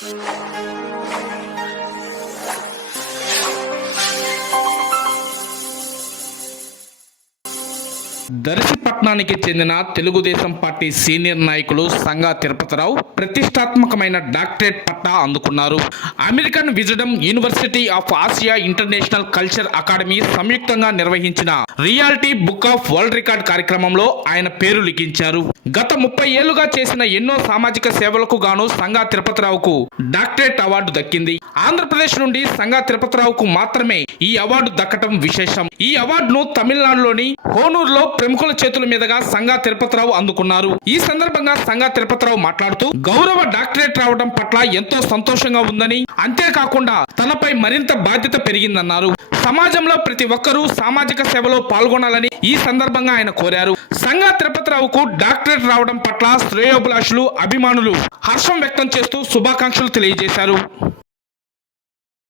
Thank you. దర్శిపట్నానికి చెందిన Telugu Desam party senior నాయకులు సంగా తిరుపతిరావు ప్రతిష్టాత్మకమైన డాక్టరేట్ పట్టా అందుకున్నారు. American wisdom university of Asia international culture academy సంయుక్తంగా నిర్వహించిన reality book of world record కార్యక్రమంలో ఆయన పేరు లిఖించారు. గత ముప్పై ఏళ్ళుగా చేసిన ఎన్నో సామాజిక సేవలకు గాను సంగా తిరుపతిరావుకు డాక్టరేట్ అవార్డు దక్కింది. ఆంధ్రప్రదేశ్ నుండి సంగా తిరుపతిరావుకు మాత్రమే ఈ అవార్డు దక్కటం విశేషం. ఈ అవార్డును తమిళనాడులోని హోనూరులో ప్రముఖుల చేతుల మీదుగా సంగా తిరుపతిరావు అందుకున్నారు. ఈ సందర్భంగా సంగా తిరుపతిరావు మాట్లాడుతూ గౌరవ డాక్టరేట్ రావడం పట్ల ఎంతో సంతోషంగా ఉందని అంతేకాకుండా తనపై మరింత బాధ్యత పెరిగిందన్నారు. సమాజంలో ప్రతి ఒక్కరూ సామాజిక సేవలో పాల్గొనాలని ఈ సందర్భంగా ఆయన కోరారు. సంఘా తిరుపతిరావుకు డాక్టరేట్ రావడం పట్ల శ్రేయోభిలాషులు అభిమానులు హర్షం వ్యక్తం చేస్తూ శుభాకాంక్షలు తెలియజేశారు.